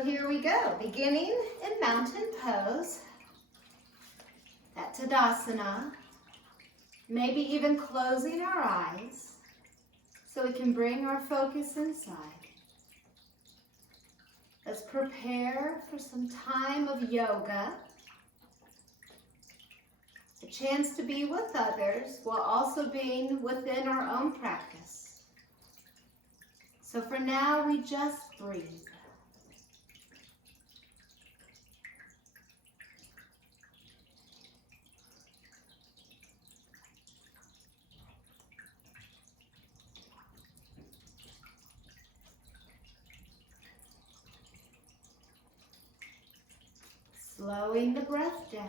So here we go, beginning in mountain pose, at Tadasana, maybe even closing our eyes so we can bring our focus inside. Let's prepare for some time of yoga, a chance to be with others while also being within our own practice. So for now, we just breathe. Slowing the breath down.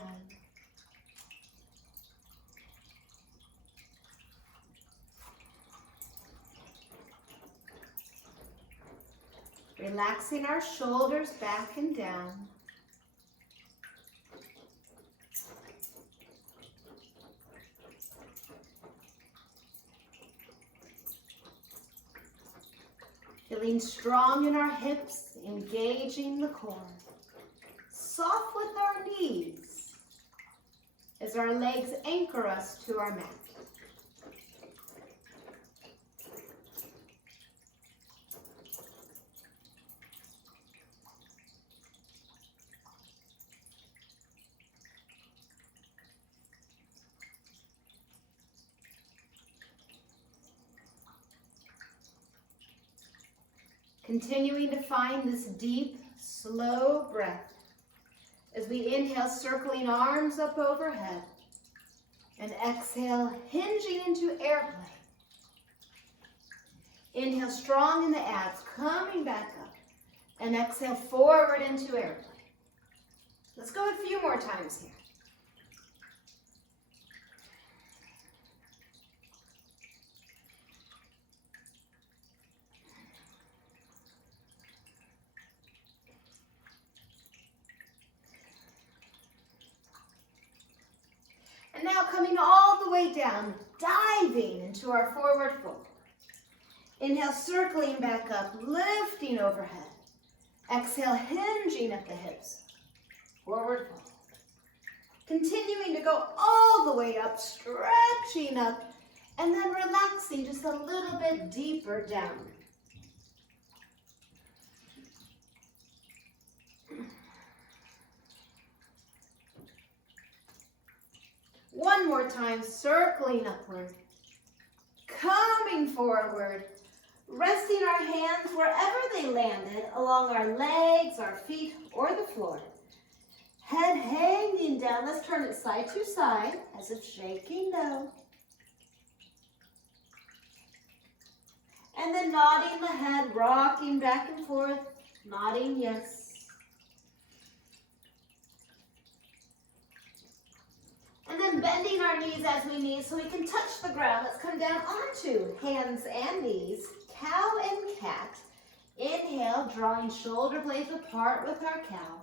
Relaxing our shoulders back and down. Feeling strong in our hips, engaging the core. Soft with our knees as our legs anchor us to our mat. Continuing to find this deep, slow breath as we inhale, circling arms up overhead, and exhale, hinging into airplane. Inhale strong in the abs, coming back up, and exhale forward into airplane. Let's go a few more times here. And now coming all the way down, diving into our forward fold. Inhale, circling back up, lifting overhead. Exhale, hinging at the hips. Forward fold. Continuing to go all the way up, stretching up, and then relaxing just a little bit deeper down. One more time, circling upward, coming forward, resting our hands wherever they landed, along our legs, our feet, or the floor. Head hanging down. Let's turn it side to side, as if shaking no. And then nodding the head, rocking back and forth, nodding yes. And then bending our knees as we need so we can touch the ground. Let's come down onto hands and knees, cow and cat. Inhale, drawing shoulder blades apart with our cow.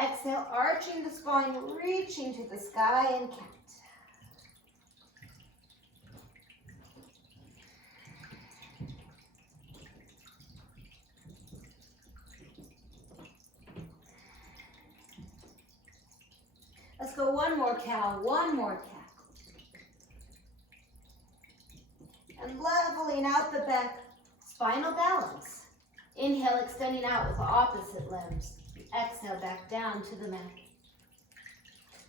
Exhale, arching the spine, reaching to the sky and cat. Let's go one more cow, one more cat. And leveling out the back, spinal balance. Inhale, extending out with the opposite limbs. Exhale, back down to the mat.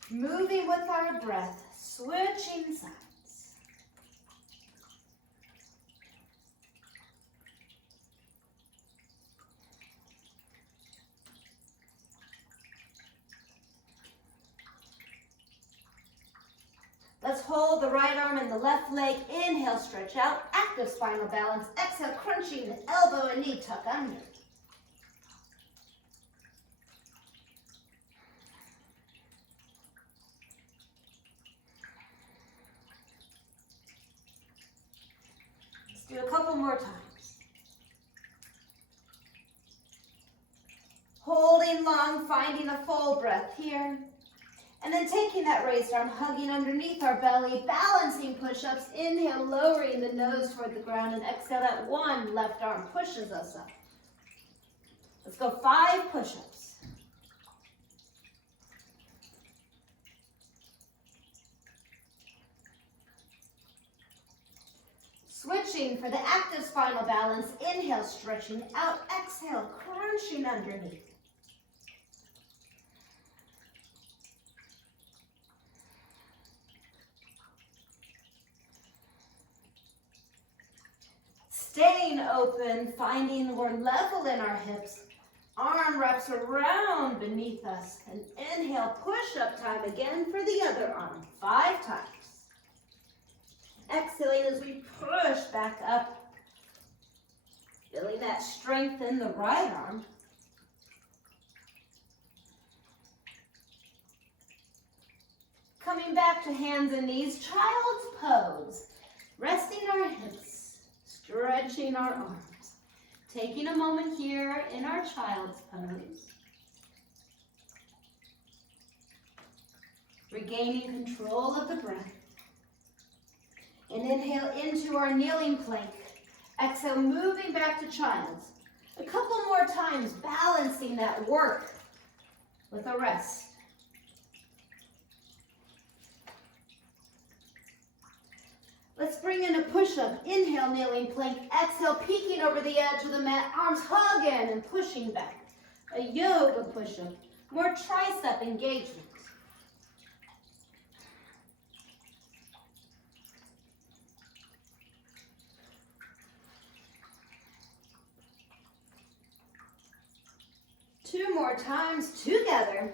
Moving with our breath, switching sides. Let's hold the right arm and the left leg. Inhale, stretch out, active spinal balance. Exhale, crunching the elbow and knee tuck under. Let's do a couple more times. Holding long, finding a full breath here. And then taking that raised arm, hugging underneath our belly, balancing push-ups. Inhale, lowering the nose toward the ground, and exhale, that one left arm pushes us up. Let's go 5 push-ups. Switching for the active spinal balance. Inhale, stretching out. Exhale, crunching underneath. Staying open, finding we're level in our hips. Arm wraps around beneath us. And inhale, push-up time again for the other arm. 5 times. Exhaling as we push back up. Feeling that strength in the right arm. Coming back to hands and knees, child's pose. Resting our hips, stretching our arms. Taking a moment here in our child's pose. Regaining control of the breath. And inhale into our kneeling plank. Exhale, moving back to child's. A couple more times, balancing that work with a rest. Let's bring in a push-up. Inhale, kneeling plank. Exhale, peeking over the edge of the mat. Arms hugging and pushing back. A yoga push-up. More tricep engagement. Two more times together.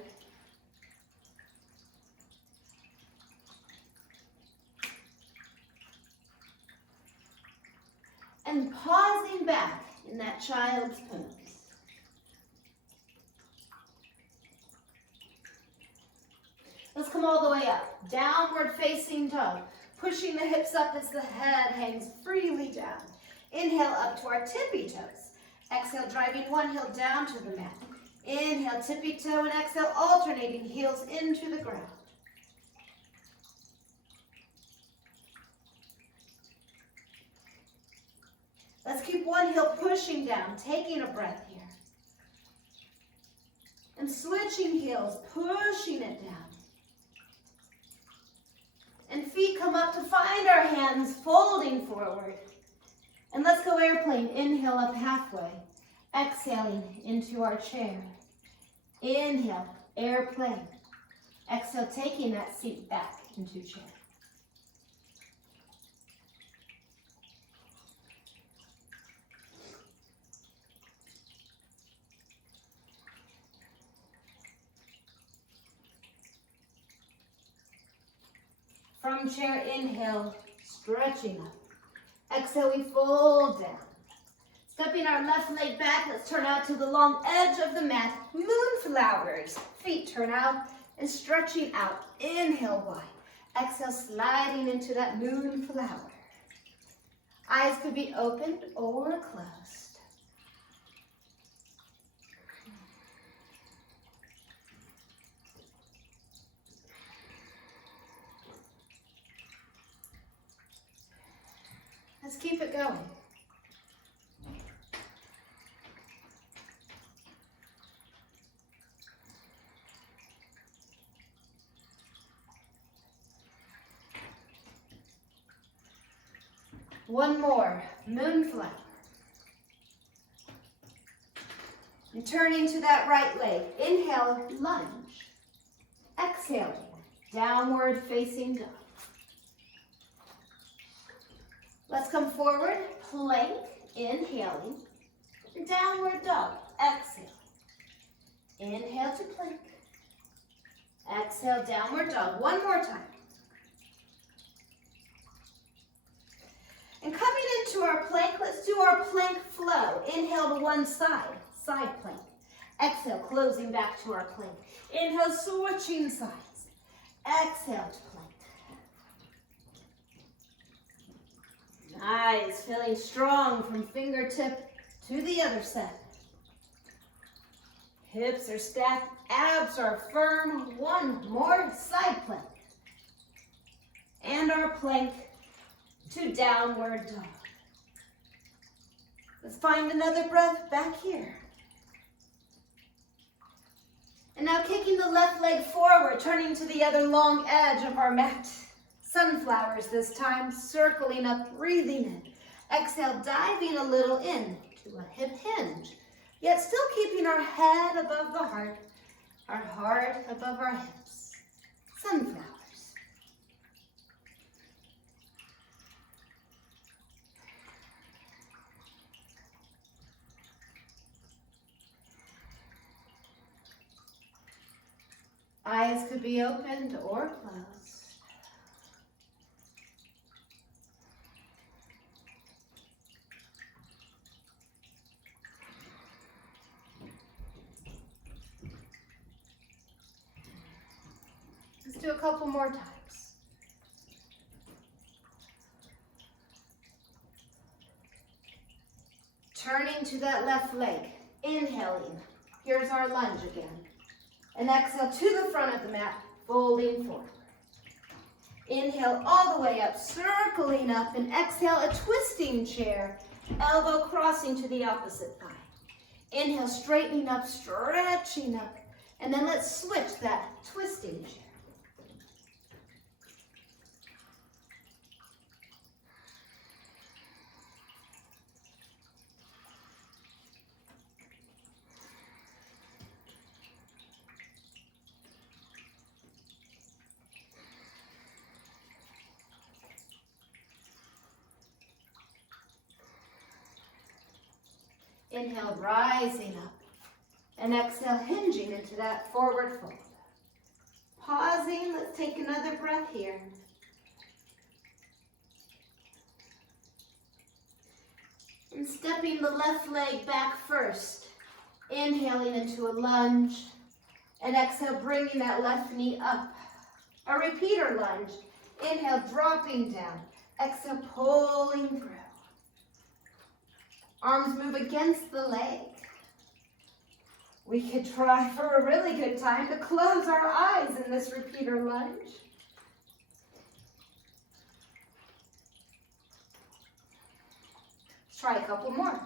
And pausing back in that child's pose. Let's come all the way up. Downward facing dog. Pushing the hips up as the head hangs freely down. Inhale up to our tippy toes. Exhale, driving one heel down to the mat. Inhale, tippy toe, and exhale, alternating heels into the ground. Let's keep one heel pushing down, taking a breath here. And switching heels, pushing it down. And feet come up to find our hands, folding forward. And let's go airplane. Inhale up halfway. Exhaling into our chair. Inhale, airplane. Exhale, taking that seat back into chair. From chair, inhale, stretching up. Exhale, we fold down. Stepping our left leg back, let's turn out to the long edge of the mat. Moonflowers. Feet turn out and stretching out. Inhale wide. Exhale, sliding into that moonflower. Eyes could be opened or closed. Let's keep it going. One more, moonflower. And turning to that right leg. Inhale, lunge. Exhale, downward facing dog. Let's come forward, plank, inhaling. Downward dog, exhale. Inhale to plank. Exhale, downward dog. One more time. And coming into our plank, let's do our plank flow. Inhale to one side, side plank. Exhale, closing back to our plank. Inhale, switching sides. Exhale to plank. Nice, feeling strong from fingertip to the other side. Hips are stacked, abs are firm. One more side plank. And our plank to downward dog. Let's find another breath back here. And now kicking the left leg forward, turning to the other long edge of our mat. Sunflowers this time, circling up, breathing in. Exhale, diving a little in to a hip hinge, yet still keeping our head above the heart, our heart above our hips. Sunflowers. Eyes could be opened or closed. Let's do a couple more times. Turning to that left leg, inhaling. Here's our lunge again. And exhale to the front of the mat, folding forward. Inhale all the way up, circling up, and exhale a twisting chair, elbow crossing to the opposite thigh. Inhale, straightening up, stretching up, and then let's switch that twisting chair. Inhale, rising up, and exhale, hinging into that forward fold. Pausing, let's take another breath here. And stepping the left leg back first, inhaling into a lunge, and exhale, bringing that left knee up. A repeater lunge. Inhale, dropping down. Exhale, pulling through. Arms move against the leg. We could try for a really good time to close our eyes in this repeater lunge. Let's try a couple more.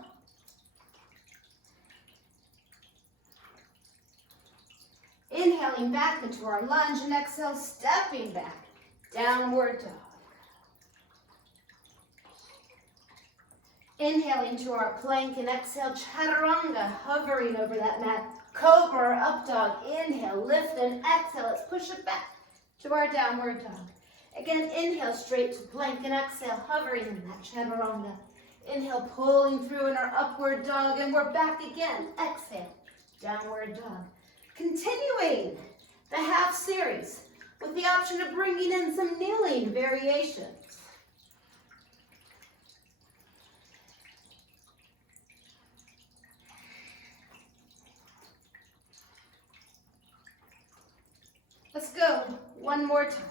Inhaling back into our lunge and exhale, stepping back, downward dog. Inhaling to our plank and exhale, chaturanga, hovering over that mat. Cobra or up dog. Inhale, lift and exhale. Let's push it back to our downward dog. Again, inhale straight to plank and exhale, hovering in that chaturanga. Inhale, pulling through in our upward dog, and we're back again. Exhale, downward dog. Continuing the half series with the option of bringing in some kneeling variations. Let's go one more time.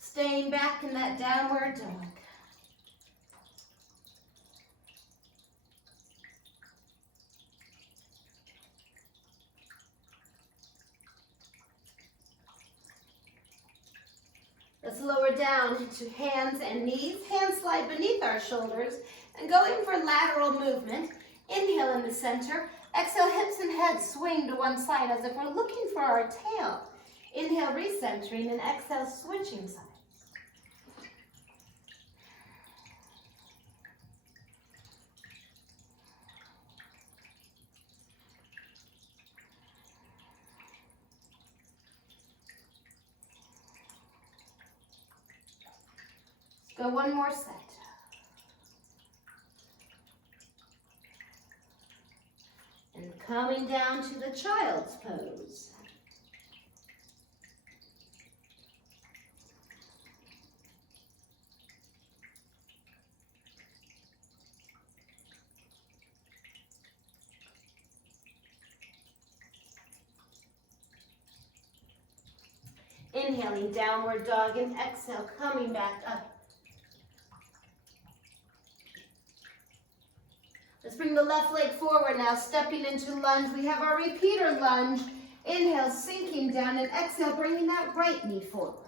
Staying back in that downward dog. Let's lower down into hands and knees. Hands slide beneath our shoulders and going for lateral movement. Inhale in the center. Exhale, hips and head swing to one side as if we're looking for our tail. Inhale, recentering, and exhale, switching sides. Go one more set. And coming down to the child's pose. Inhaling, downward dog, and exhale, coming back up. Let's bring the left leg forward now, stepping into lunge. We have our repeater lunge. Inhale, sinking down, and exhale, bringing that right knee forward.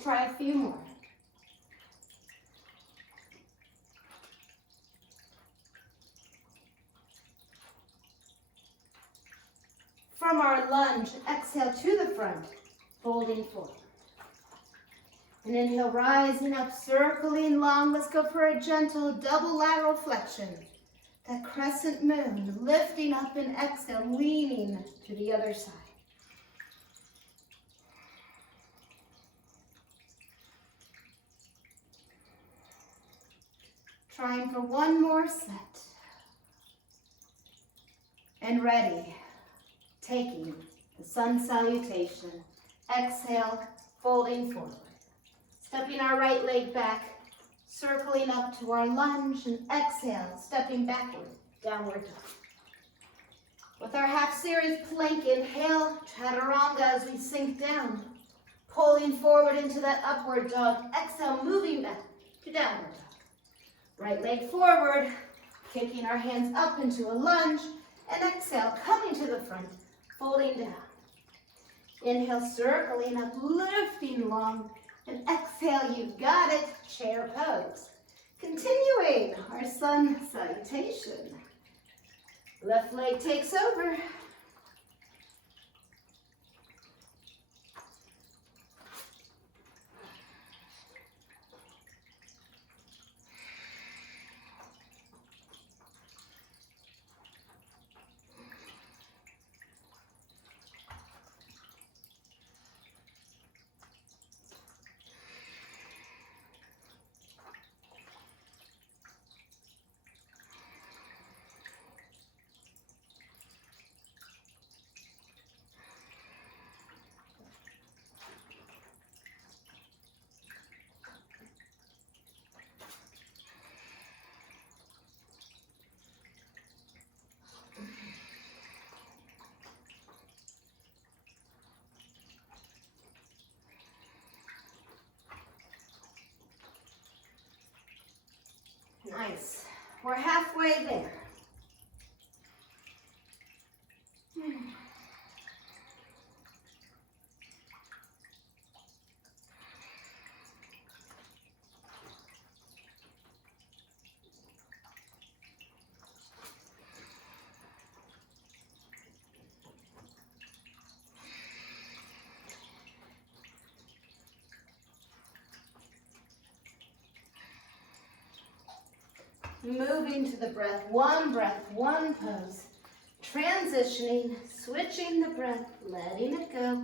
Let's try a few more. From our lunge, exhale to the front, folding forward. And inhale, rising up, circling long. Let's go for a gentle double lateral flexion. That crescent moon, lifting up and exhale, leaning to the other side. Trying for one more set. And ready. Taking the sun salutation. Exhale, folding forward. Stepping our right leg back, circling up to our lunge, and exhale, stepping backward, downward dog. With our half series plank, inhale, chaturanga as we sink down. Pulling forward into that upward dog. Exhale, moving back to downward dog. Right leg forward, kicking our hands up into a lunge, and exhale, coming to the front, folding down. Inhale, circling up, lifting long, and exhale, you got it, chair pose. Continuing our sun salutation. Left leg takes over. Nice. We're halfway there. Moving to the breath, one pose. Transitioning, switching the breath, letting it go.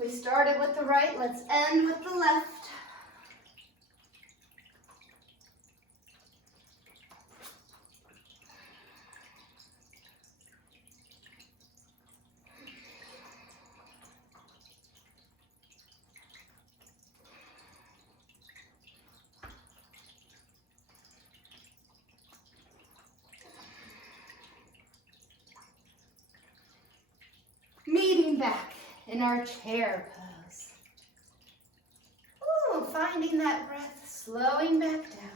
We started with the right, let's end with the left. Meeting back in our chair pose. Ooh, finding that breath, slowing back down.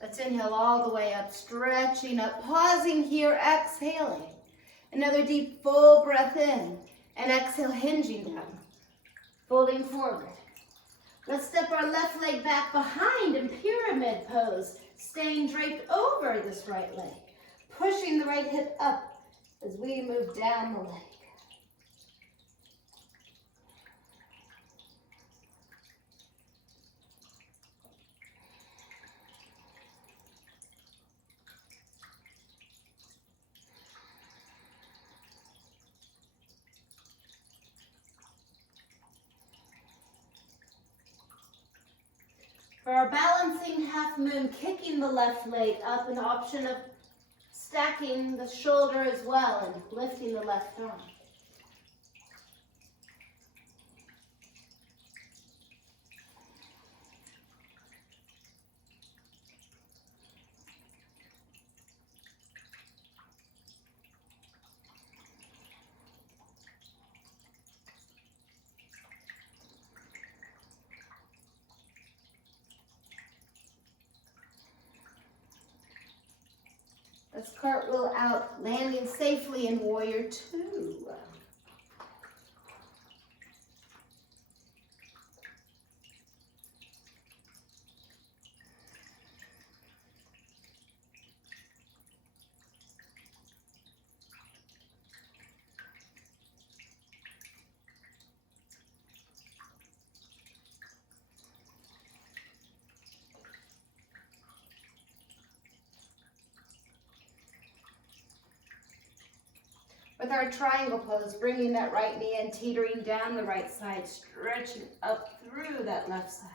Let's inhale all the way up, stretching up, pausing here, exhaling. Another deep full breath in, and exhale, hinging down, folding forward. Let's step our left leg back behind in pyramid pose, staying draped over this right leg, pushing the right hip up as we move down the leg. For our balancing half moon, kicking the left leg up, an option of stacking the shoulder as well and lifting the left arm. Let's cartwheel out, landing safely in Warrior Two. With our triangle pose, bringing that right knee in, teetering down the right side, stretching up through that left side.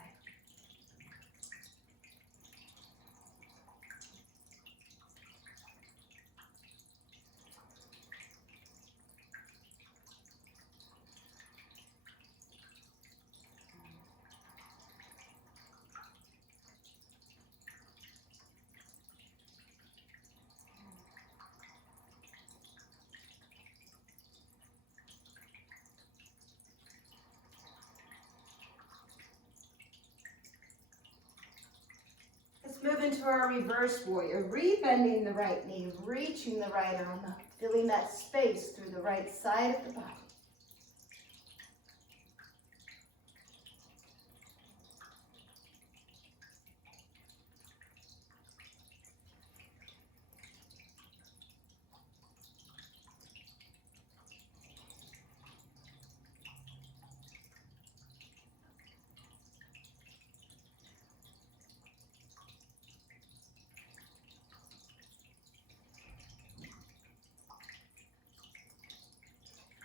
Move into our reverse warrior, rebending the right knee, reaching the right arm up, feeling that space through the right side of the body.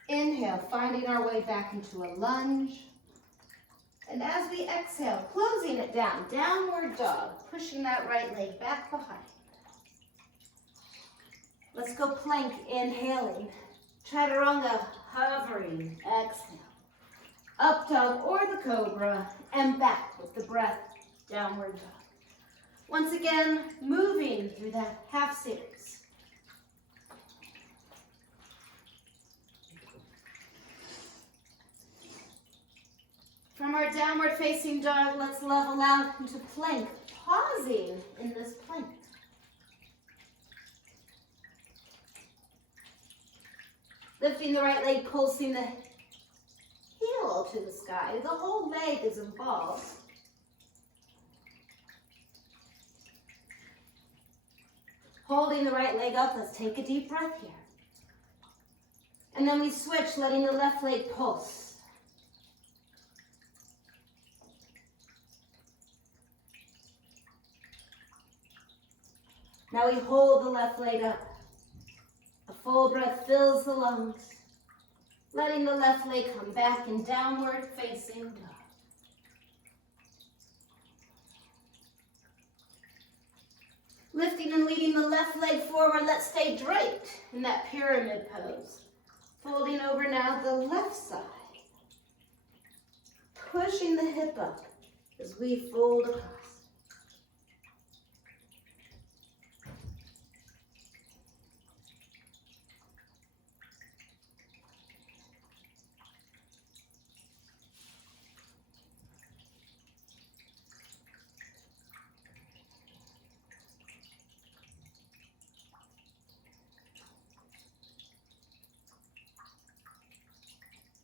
Inhale, finding our way back into a lunge. And as we exhale, closing it down, downward dog, pushing that right leg back behind. Let's go plank, inhaling. Chaturanga, hovering, exhale. Up dog or the cobra, and back with the breath, downward dog. Once again, moving through that half series. From our downward facing dog, let's level out into plank, pausing in this plank. Lifting the right leg, pulsing the heel to the sky. The whole leg is involved. Holding the right leg up, let's take a deep breath here. And then we switch, letting the left leg pulse. Now we hold the left leg up. A full breath fills the lungs, letting the left leg come back in downward facing dog. Lifting and leading the left leg forward, let's stay draped in that pyramid pose. Folding over now the left side. Pushing the hip up as we fold across.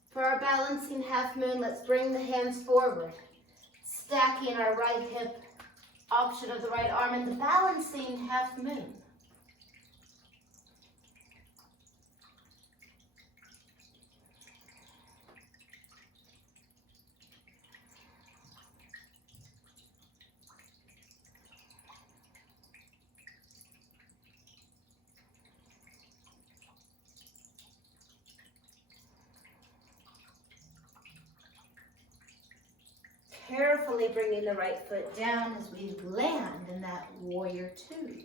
For our balancing half moon, let's bring the hands forward, stacking our right hip, option of the right arm, and the balancing half moon. carefully bringing the right foot down as we land in that warrior two.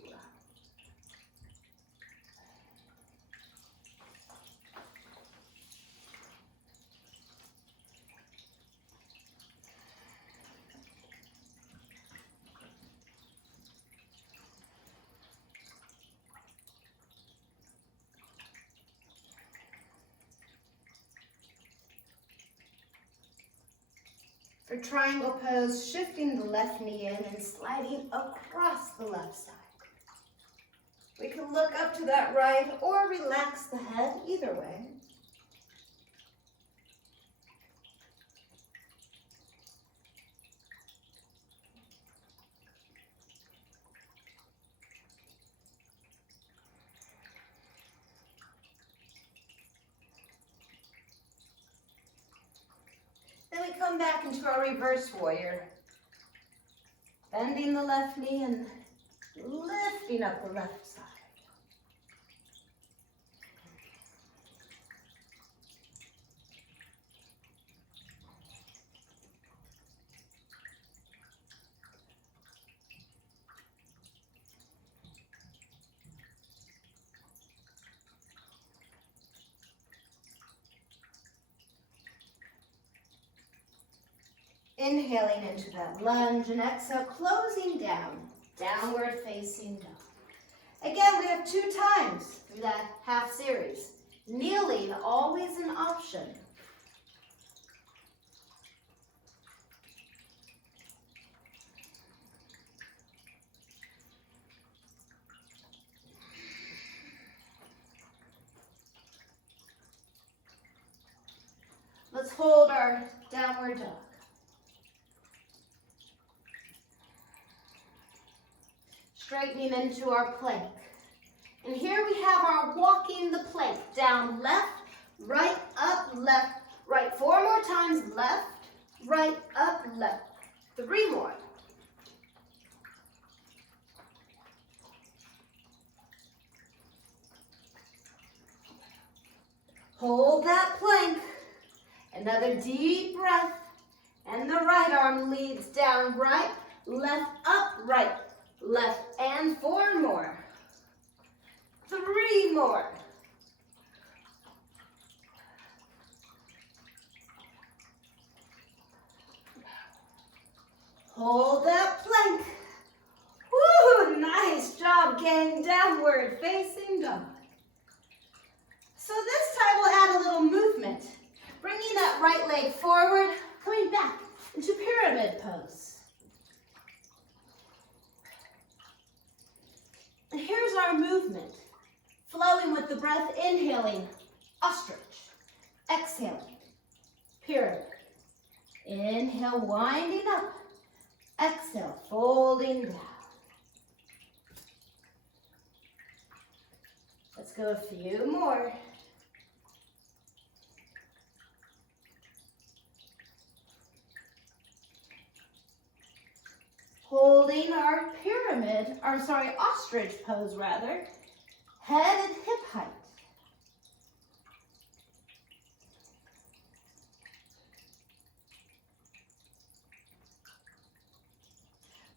For triangle pose, shifting the left knee in and sliding across the left side. We can look up to that right or relax the head, either way. Then we come back into our reverse warrior. Bending the left knee and lifting up the left side. Inhaling into that lunge and exhale, closing down, downward facing dog. Again, we have 2 times through that half series. Kneeling, always an option. Let's hold our downward dog. Straightening into our plank. And here we have our walking the plank. Down, left, right, up, left, right. 4 more times, left, right, up, left. 3 more. Hold that plank. Another deep breath. And the right arm leads down, right, left, up, right. Left, and 4 more. 3 more. Hold that plank. Woo, nice job, gang. Downward facing dog. So this time we'll add a little movement. Bringing that right leg forward, coming back into pyramid pose. Here's our movement. Flowing with the breath, inhaling, ostrich. Exhaling, pyramid. Inhale, winding up. Exhale, folding down. Let's go a few more. Holding our ostrich pose rather, head and hip height.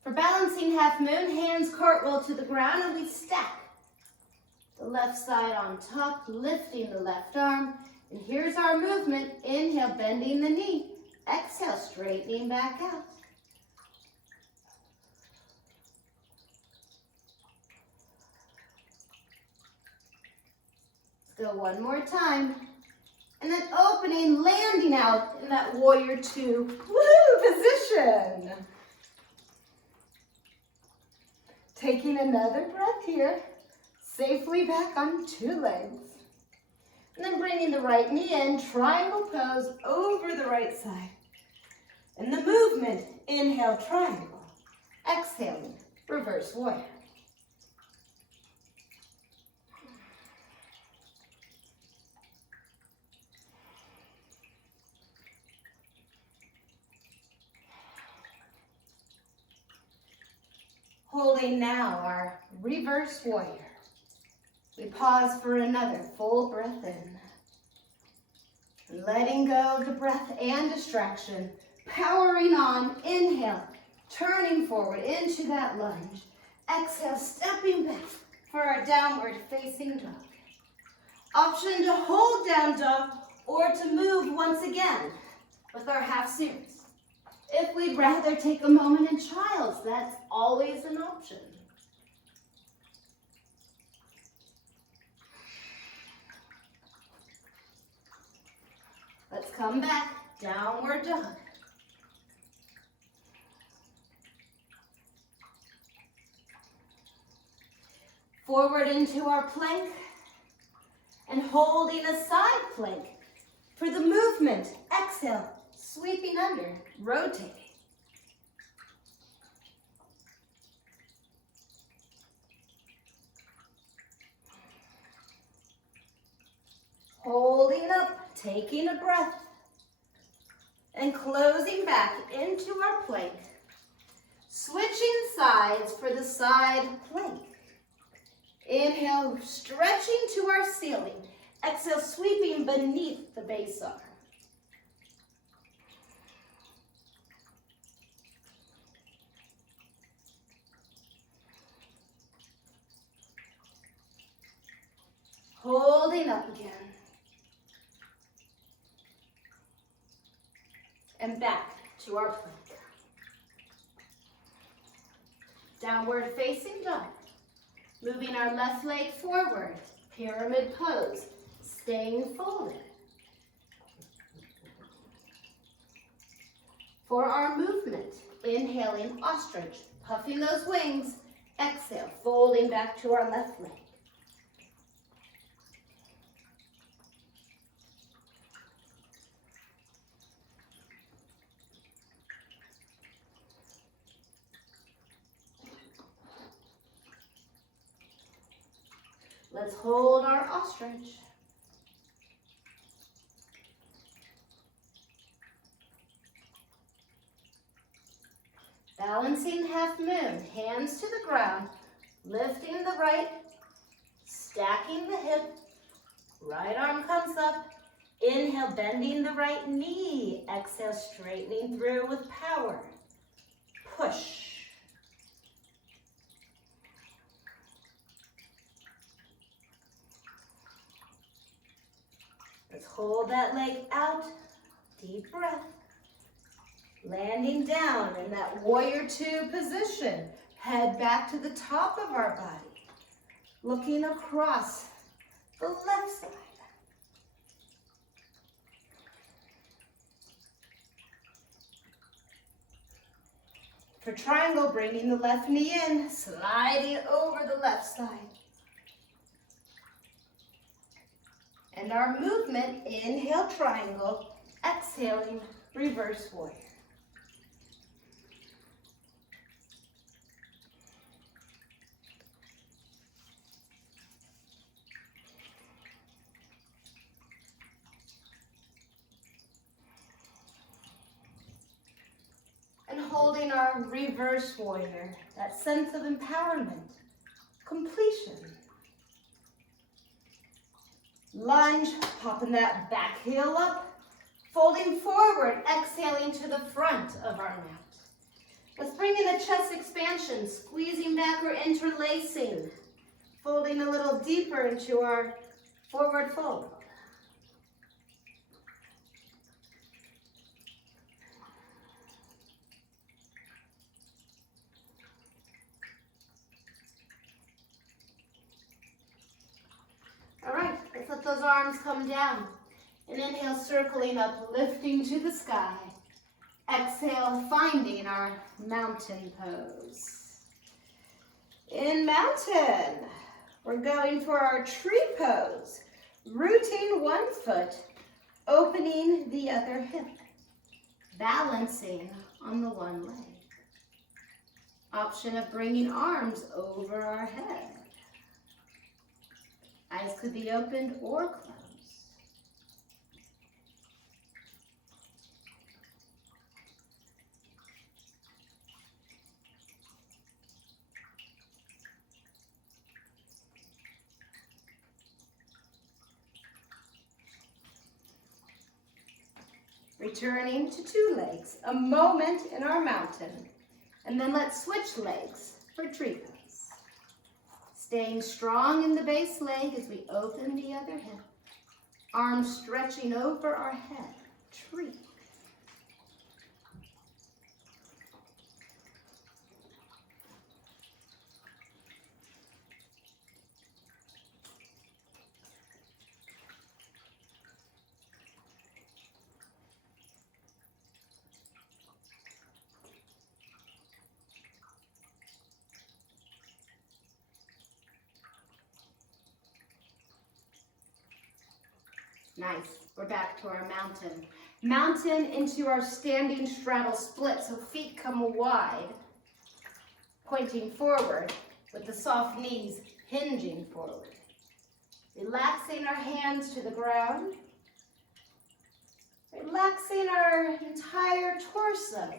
For balancing half moon, hands cartwheel to the ground and we stack. The left side on top, lifting the left arm. And here's our movement. Inhale, bending the knee. Exhale, straightening back out. Go one more time. And then opening, landing out in that warrior two. Woohoo, position. Taking another breath here. Safely back on 2 legs. And then bringing the right knee in, triangle pose over the right side. And the movement, inhale, triangle. Exhaling, reverse warrior. Holding now our reverse warrior. We pause for another full breath in. Letting go of the breath and distraction. Powering on, inhale, turning forward into that lunge. Exhale, stepping back for our downward facing dog. Option to hold down dog or to move once again with our half series. If we'd rather take a moment in child's, that's always an option. Let's come back, downward dog. Forward into our plank and holding a side plank. For the movement, exhale, sweeping under, rotating. Holding up, taking a breath, and closing back into our plank. Switching sides for the side plank. Inhale, stretching to our ceiling. Exhale, sweeping beneath the base arm. Holding up again. And back to our plank. Downward facing dog. Moving our left leg forward, pyramid pose, staying folded. For our movement, inhaling ostrich, puffing those wings, exhale, folding back to our left leg. Let's hold our ostrich. Balancing half moon, hands to the ground, lifting the right, stacking the hip, right arm comes up, inhale, bending the right knee, exhale, straightening through with power, push. Let's hold that leg out, deep breath. Landing down in that warrior two position. Head back to the top of our body. Looking across the left side. For triangle, bringing the left knee in, sliding over the left side. And our movement, inhale triangle, exhaling reverse warrior. And holding our reverse warrior, that sense of empowerment, completion. Lunge, popping that back heel up, folding forward, exhaling to the front of our mat. Let's bring in a chest expansion, squeezing back or interlacing, folding a little deeper into our forward fold. All right, let's let those arms come down. And inhale, circling up, lifting to the sky. Exhale, finding our mountain pose. In mountain, we're going for our tree pose. Rooting one foot, opening the other hip. Balancing on the one leg. Option of bringing arms over our head. Eyes could be opened or closed. Returning to 2 legs, a moment in our mountain. And then let's switch legs for tree pose. Staying strong in the base leg as we open the other hip. Arms stretching over our head, tree. Nice, we're back to our mountain. Mountain into our standing straddle split, so feet come wide, pointing forward with the soft knees hinging forward. Relaxing our hands to the ground. Relaxing our entire torso.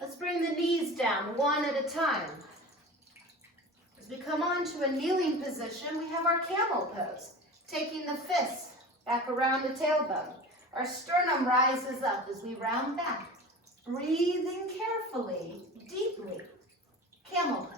Let's bring the knees down one at a time. As we come on to a kneeling position, we have our camel pose, taking the fists back around the tailbone. Our sternum rises up as we round back, breathing carefully, deeply. Camel pose.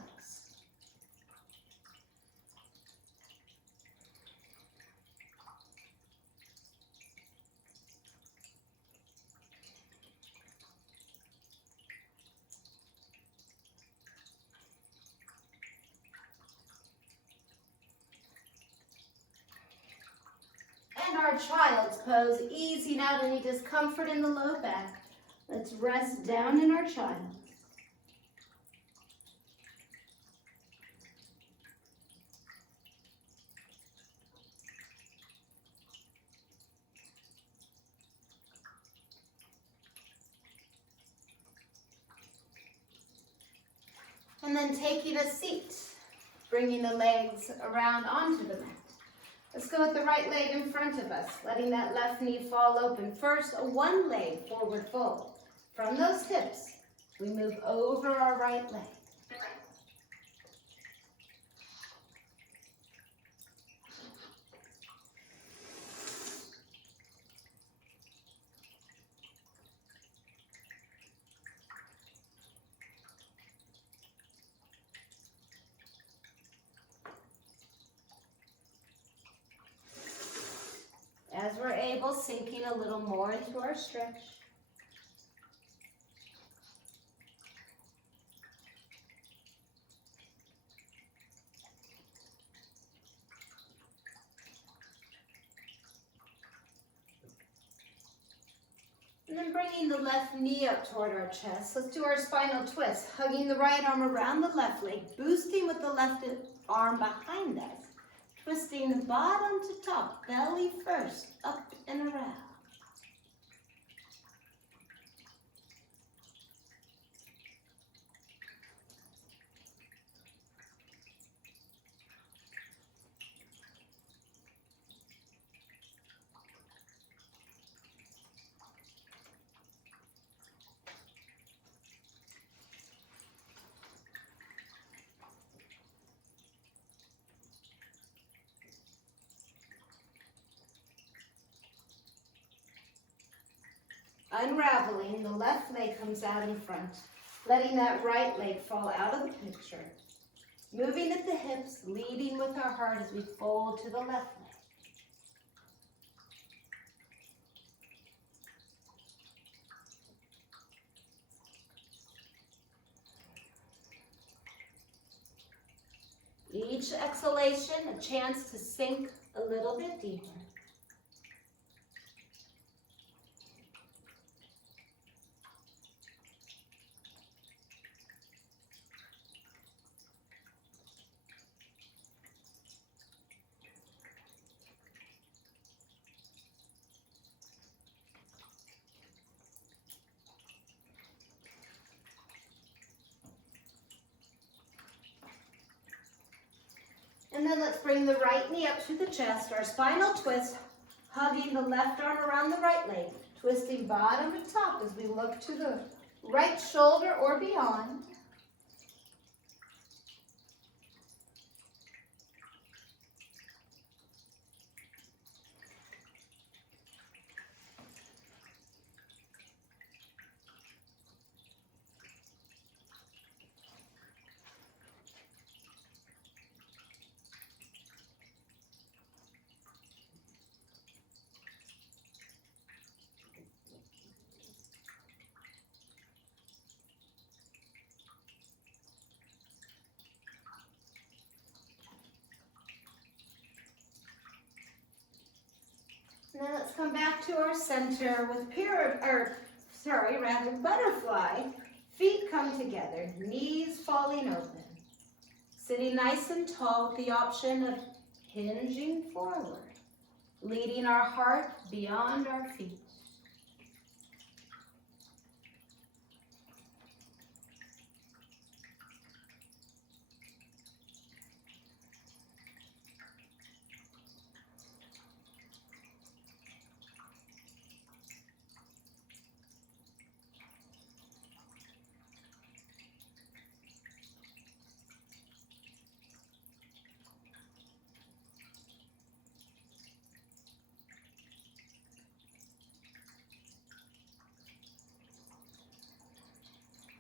And our child's pose, easing out any discomfort in the low back. Let's rest down in our child. And then taking a seat, bringing the legs around onto the mat. Let's go with the right leg in front of us, letting that left knee fall open. First, a 1 leg forward fold. From those hips, we move over our right leg. As we're able, sinking a little more into our stretch. And then bringing the left knee up toward our chest. Let's do our spinal twist, hugging the right arm around the left leg, boosting with the left arm behind us. Twisting bottom to top, belly first, up and around. Unraveling, the left leg comes out in front, letting that right leg fall out of the picture. Moving at the hips, leading with our heart as we fold to the left leg. Each exhalation, a chance to sink a little bit deeper. And then let's bring the right knee up to the chest, our spinal twist, hugging the left arm around the right leg, Twisting bottom to top as we look to the right shoulder or beyond. Now let's come back to our center with butterfly. Feet come together, knees falling open. Sitting nice and tall with the option of hinging forward, leading our heart beyond our feet.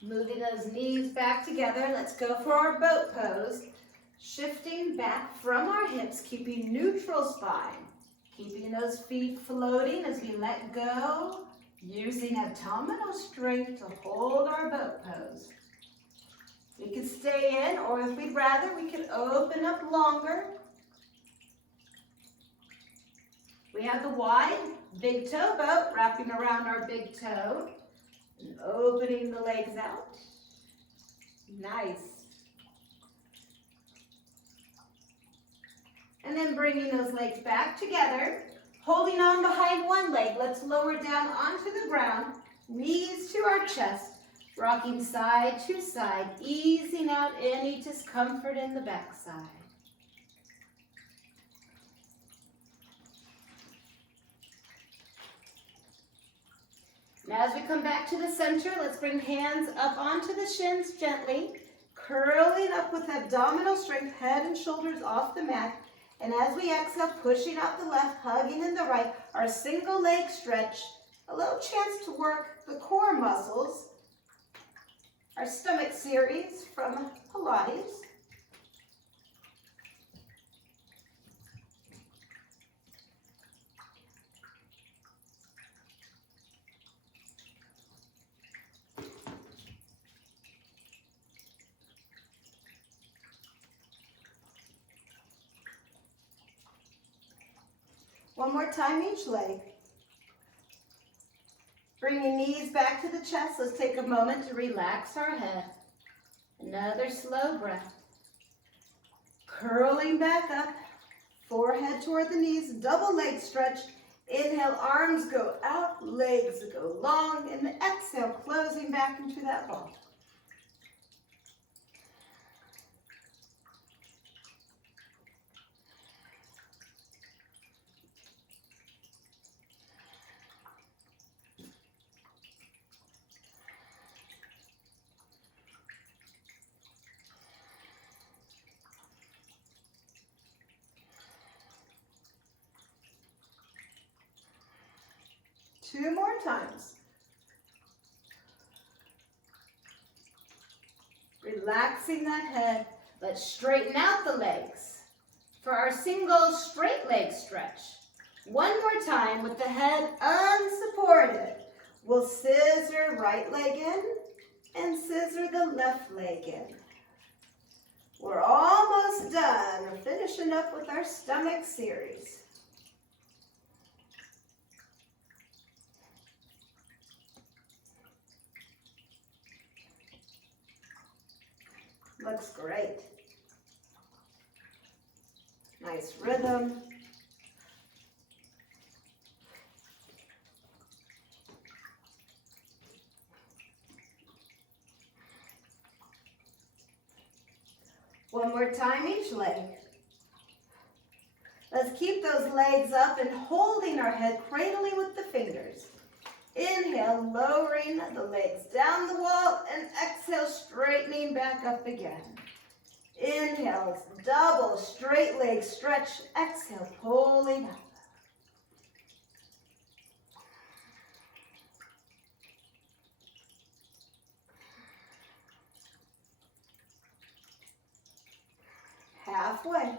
Moving those knees back together, let's go for our boat pose. Shifting back from our hips, keeping neutral spine. Keeping those feet floating as we let go, using abdominal strength to hold our boat pose. We can stay in, or if we'd rather, we can open up longer. We have the wide big toe boat wrapping around our big toe. And opening the legs out. Nice. And then bringing those legs back together, holding on behind one leg. Let's lower down onto the ground, knees to our chest, rocking side to side, easing out any discomfort in the backside. Now as we come back to the center, let's bring hands up onto the shins gently, curling up with abdominal strength, head and shoulders off the mat. And as we exhale, pushing out the left, hugging in the right, our single leg stretch, a little chance to work the core muscles, our stomach series from Pilates. One more time each leg. Bringing knees back to the chest. Let's take a moment to relax our head. Another slow breath. Curling back up, forehead toward the knees, double leg stretch. Inhale, arms go out, legs go long, and the exhale, closing back into that ball. Two more times. Relaxing that head. Let's straighten out the legs for our single straight leg stretch. One more time with the head unsupported. We'll scissor right leg in and scissor the left leg in. We're almost done. We're finishing up with our stomach series. Looks great. Nice rhythm. One more time each leg. Let's keep those legs up and holding our head, cradling with the fingers. Inhale, lowering the legs down the wall, and exhale, straightening back up again. Inhale, double straight leg stretch. Exhale, pulling up. Halfway.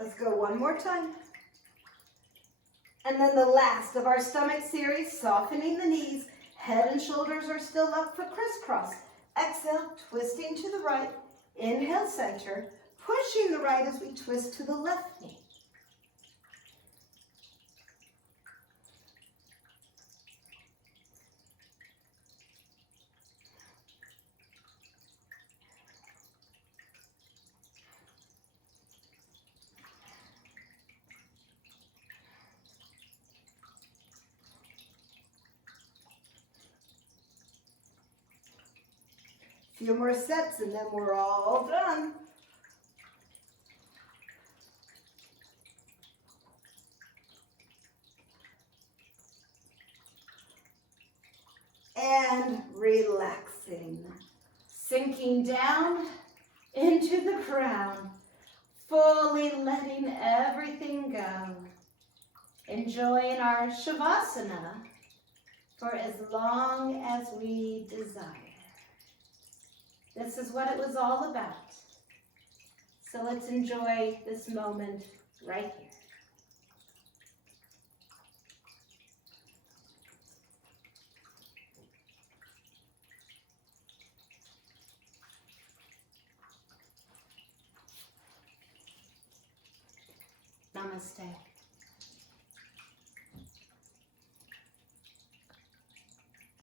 Let's go one more time. And then the last of our stomach series, softening the knees. Head and shoulders are still up for crisscross. Exhale, twisting to the right. Inhale, center. Pushing the right as we twist to the left knee. Few more sets and then we're all done. And relaxing, sinking down into the ground, fully letting everything go. Enjoying our Shavasana for as long as we desire. This is what it was all about. So let's enjoy this moment right here. Namaste.